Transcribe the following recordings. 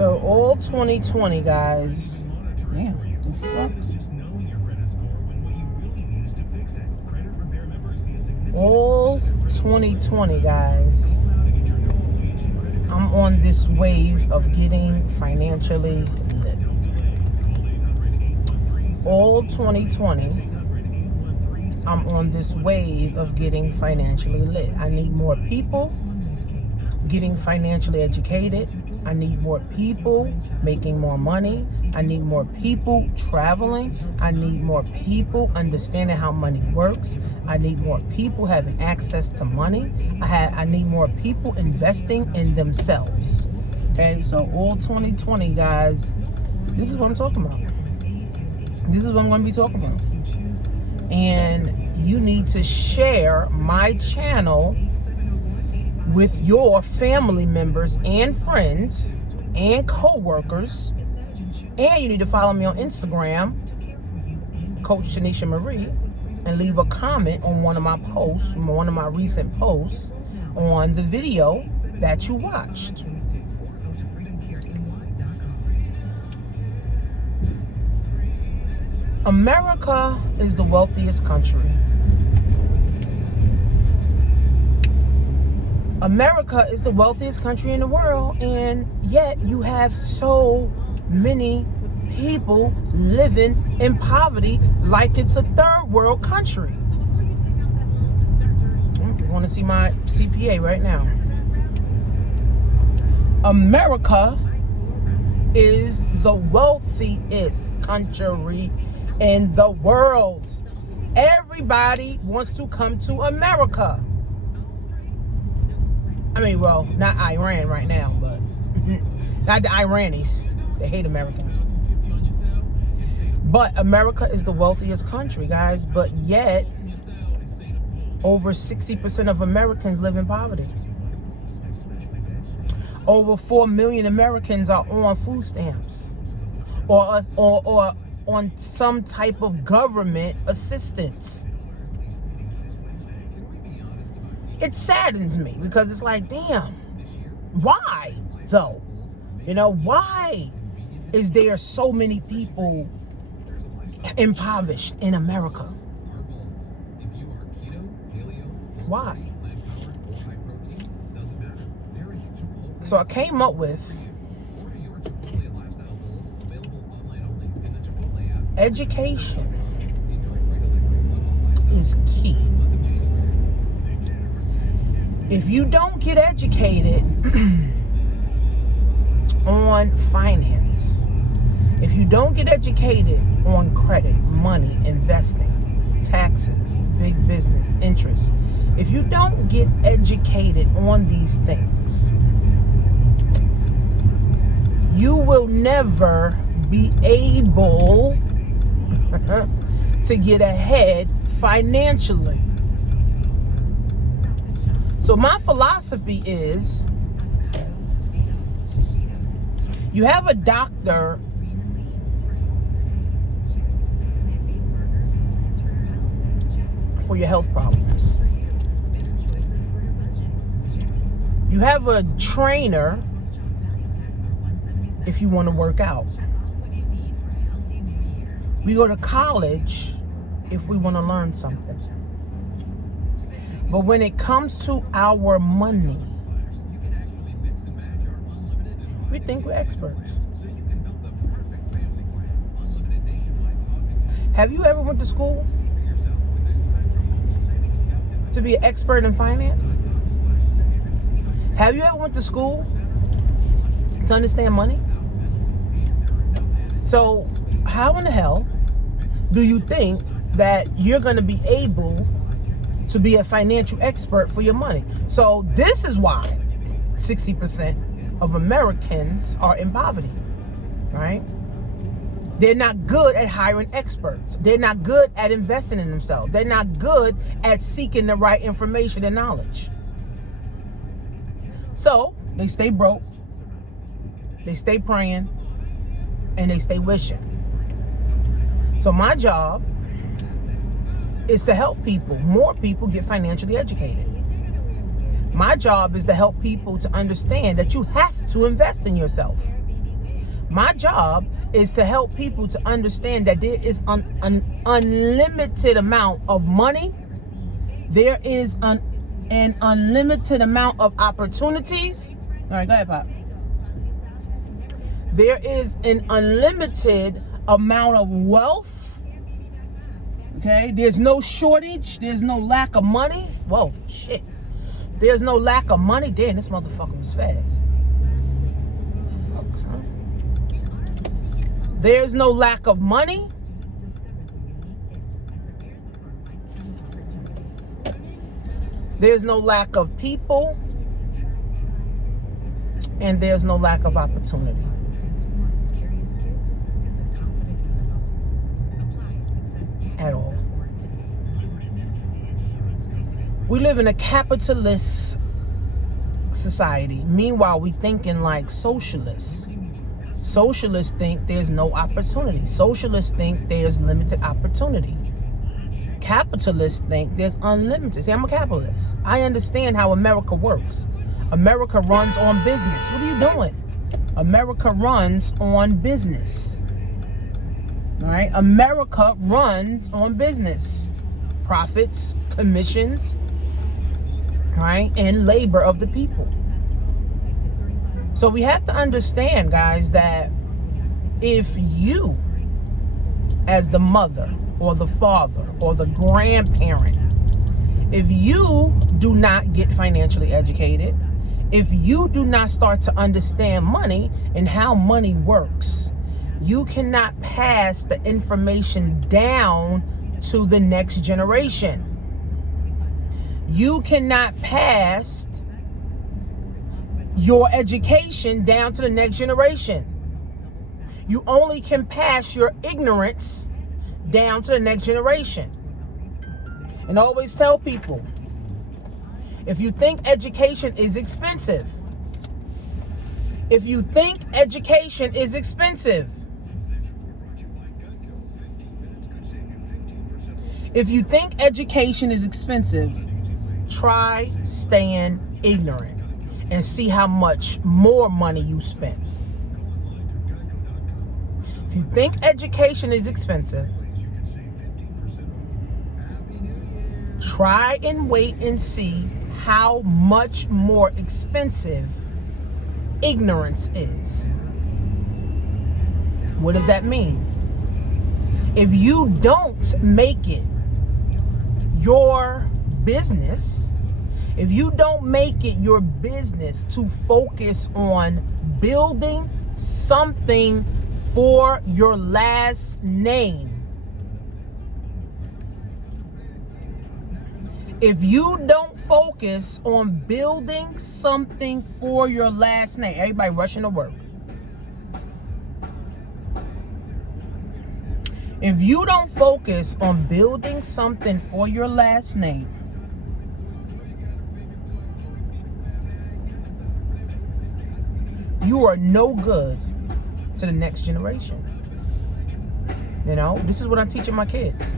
So all 2020, guys. Damn, the fuck? All 2020, guys. I'm on this wave of getting financially lit. All 2020, I'm on this wave of getting financially lit. I need more people getting financially educated. I need more people making more money. I need more people traveling. I need more people understanding how money works. I need more people having access to money. I need more people investing in themselves. Okay, so all 2020, guys, this is what I'm talking about. This is what I'm going to be talking about. And you need to share my channel with your family members and friends and co-workers. And you need to follow me on Instagram, Coach Tanisha Marie, and leave a comment on one of my posts, one of my recent posts on the video that you watched. America is the wealthiest country. America is the wealthiest country in the world, and yet you have so many people living in poverty like it's a third world country. You want to see my CPA right now? America is the wealthiest country in the world. Everybody wants to come to America. I mean, well, not Iran right now, but not the Iranis. They hate Americans. But America is the wealthiest country, guys. But yet, over 60% of Americans live in poverty. Over 4 million Americans are on food stamps or on some type of government assistance. It saddens me because it's like, damn, why though? You know, why is there so many people impoverished in America? Why? So I came up with education is key. If you don't get educated on finance, if you don't get educated on credit, money, investing, taxes, big business, interest, if you don't get educated on these things, you will never be able to get ahead financially. So my philosophy is, you have a doctor for your health problems. You have a trainer if you want to work out. We go to college if we want to learn something. But when it comes to our money, we think we're experts. Have you ever went to school to be an expert in finance? Have you ever went to school to understand money? So how in the hell do you think that you're going to be able to be a financial expert for your money? So this is why 60% of Americans are in poverty, right? They're not good at hiring experts. They're not good at investing in themselves. They're not good at seeking the right information and knowledge. So they stay broke, they stay praying, and they stay wishing. So my job is to help people, more people, get financially educated. My job is to help people to understand that you have to invest in yourself. My job is to help people to understand that there is an unlimited amount of money. There is an unlimited amount of opportunities. All right, go ahead, Pop. There is an unlimited amount of wealth. Okay, there's no shortage. There's no lack of money. Whoa, shit. There's no lack of money. Damn, this motherfucker was fast. Fuck, son. There's no lack of money. There's no lack of people. And there's no lack of opportunity. At all. We live in a capitalist society. Meanwhile, we thinking like socialists. Socialists think there's no opportunity. Socialists think there's limited opportunity. Capitalists think there's unlimited. See, I'm a capitalist. I understand how America works. America runs on business. What are you doing? America runs on business. All right? America runs on business. Profits, commissions, all right, and labor of the people. So we have to understand, guys, that if you, as the mother or the father or the grandparent, if you do not get financially educated, if you do not start to understand money and how money works, you cannot pass the information down to the next generation. You cannot pass your education down to the next generation. You only can pass your ignorance down to the next generation. And I always tell people, if you think education is expensive, if you think education is expensive, if you think education is expensive, try staying ignorant and see how much more money you spend. If you think education is expensive, try and wait and see how much more expensive ignorance is. What does that mean? If you don't make it your business, if you don't make it your business to focus on building something for your last name, if you don't focus on building something for your last name, everybody rushing to work. If you don't focus on building something for your last name, you are no good to the next generation. You know, this is what I'm teaching my kids.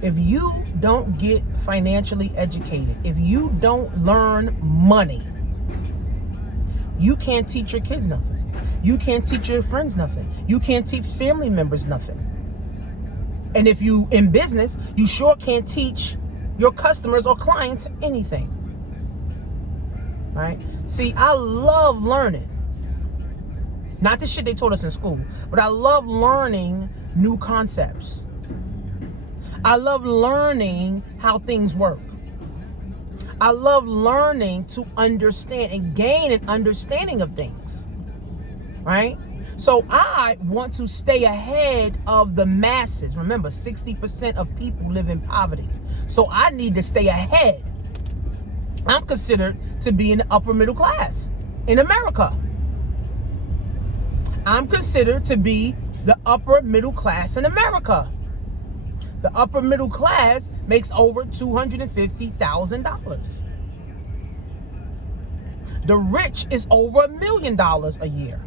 If you don't get financially educated, if you don't learn money, you can't teach your kids nothing. You can't teach your friends nothing. You can't teach family members nothing. And if you in business, you sure can't teach your customers or clients anything. Right? See, I love learning. Not the shit they taught us in school, but I love learning new concepts. I love learning how things work. I love learning to understand and gain an understanding of things. Right? So I want to stay ahead of the masses. Remember, 60% of people live in poverty. So I need to stay ahead. I'm considered to be in the upper middle class in America. I'm considered to be the upper middle class in America. The upper middle class makes over $250,000. The rich is over $1 million a year.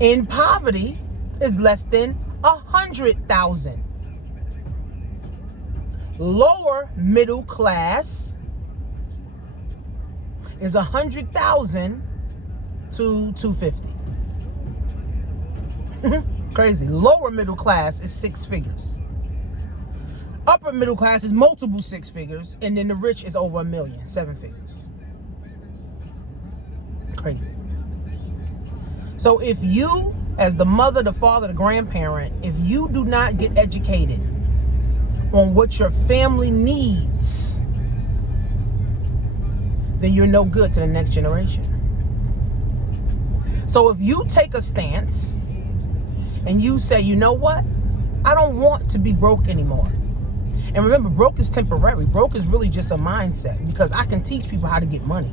In poverty is less than 100,000. Lower middle class is 100,000 to 250. Crazy. Lower middle class is 6 figures. Upper middle class is multiple 6 figures, and then the rich is over $1 million, 7 figures. Crazy. So if you, as the mother, the father, the grandparent, if you do not get educated on what your family needs, then you're no good to the next generation. So if you take a stance and you say, you know what, I don't want to be broke anymore. And remember, broke is temporary. Broke is really just a mindset, because I can teach people how to get money.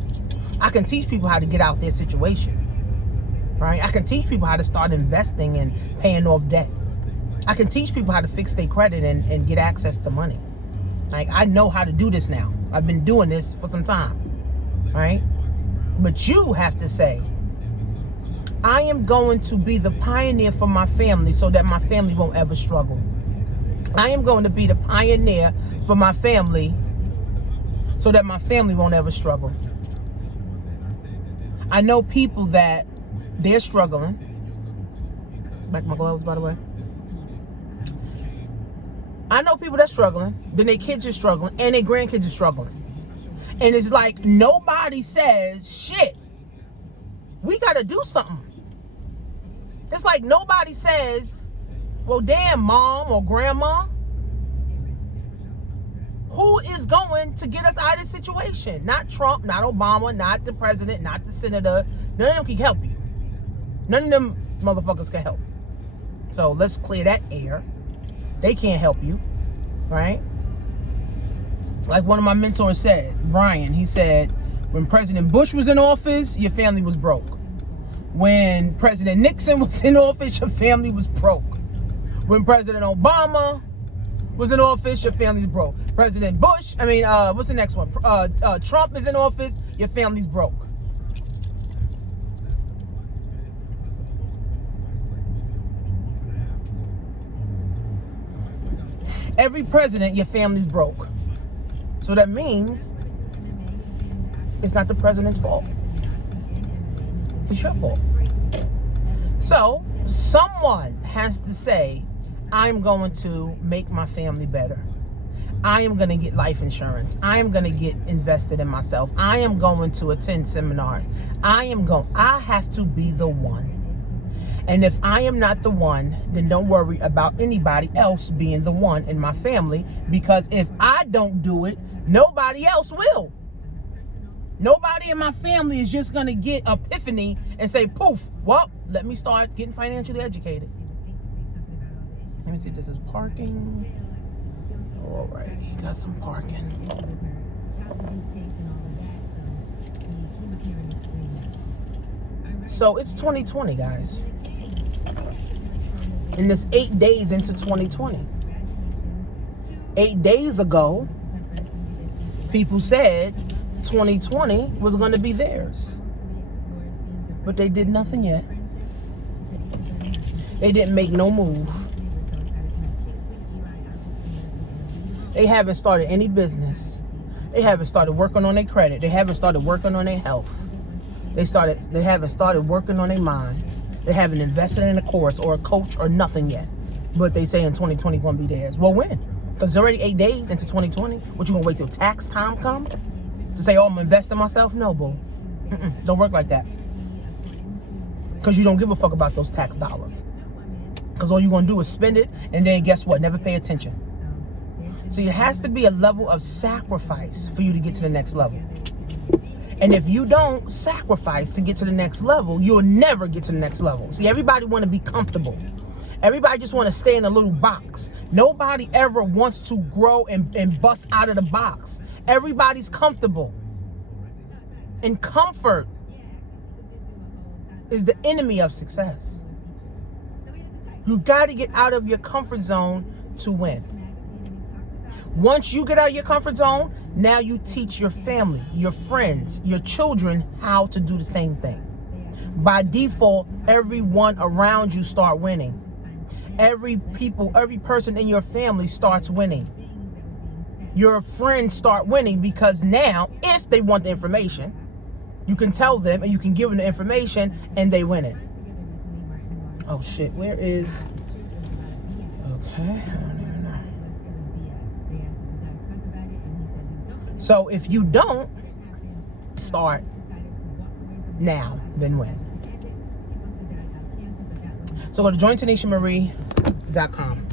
I can teach people how to get out their situation, right? I can teach people how to start investing and paying off debt. I can teach people how to fix their credit and get access to money. Like, I know how to do this now. I've been doing this for some time, right? But you have to say, I am going to be the pioneer for my family so that my family won't ever struggle. I am going to be the pioneer for my family so that my family won't ever struggle. I know people that they're struggling. Back my gloves, by the way. I know people that's struggling, then their kids are struggling, and their grandkids are struggling. And it's like nobody says, shit, we got to do something. It's like nobody says, well, damn, mom or grandma, who is going to get us out of this situation? Not Trump, not Obama, not the president, not the senator. None of them can help you. None of them motherfuckers can help. So let's clear that air. They can't help you, right? Like one of my mentors said, Brian, he said, when President Bush was in office, your family was broke. When President Nixon was in office, your family was broke. When President Obama was in office, your family's broke. President Bush, what's the next one? Trump is in office, your family's broke. Every president, your family's broke. So that means it's not the president's fault. It's your fault. So someone has to say, I'm going to make my family better. I am going to get life insurance. I am going to get invested in myself. I am going to attend seminars. I have to be the one. And if I am not the one, then don't worry about anybody else being the one in my family, because if I don't do it, nobody else will. Nobody in my family is just going to get epiphany and say, poof, well, let me start getting financially educated. Let me see if this is parking. All right, got some parking. So it's 2020, guys. And it's 8 days into 2020. 8 days ago, people said 2020 was going to be theirs. But they did nothing yet. They didn't make no move. They haven't started any business. They haven't started working on their credit. They haven't started working on their health. They haven't started working on their mind. They haven't invested in a course or a coach or nothing yet. But they say in 2020 going to be theirs. Well, when? Because it's already 8 days into 2020. What, you going to wait till tax time come to say, oh, I'm investing in myself? No, boo. Don't work like that. Because you don't give a fuck about those tax dollars. Because all you're going to do is spend it, and then guess what? Never pay attention. So it has to be a level of sacrifice for you to get to the next level. And if you don't sacrifice to get to the next level, you'll never get to the next level. See, everybody want to be comfortable. Everybody just want to stay in a little box. Nobody ever wants to grow and bust out of the box. Everybody's comfortable. And comfort is the enemy of success. You got to get out of your comfort zone to win. Once you get out of your comfort zone, now you teach your family, your friends, your children how to do the same thing. By default, everyone around you start winning. Every person in your family starts winning. Your friends start winning because now, if they want the information, You can tell them and you can give them the information and they win it. Oh shit, where is... Okay, I don't even know. So if you don't start now, then when? So go to joinTanishaMarie.com.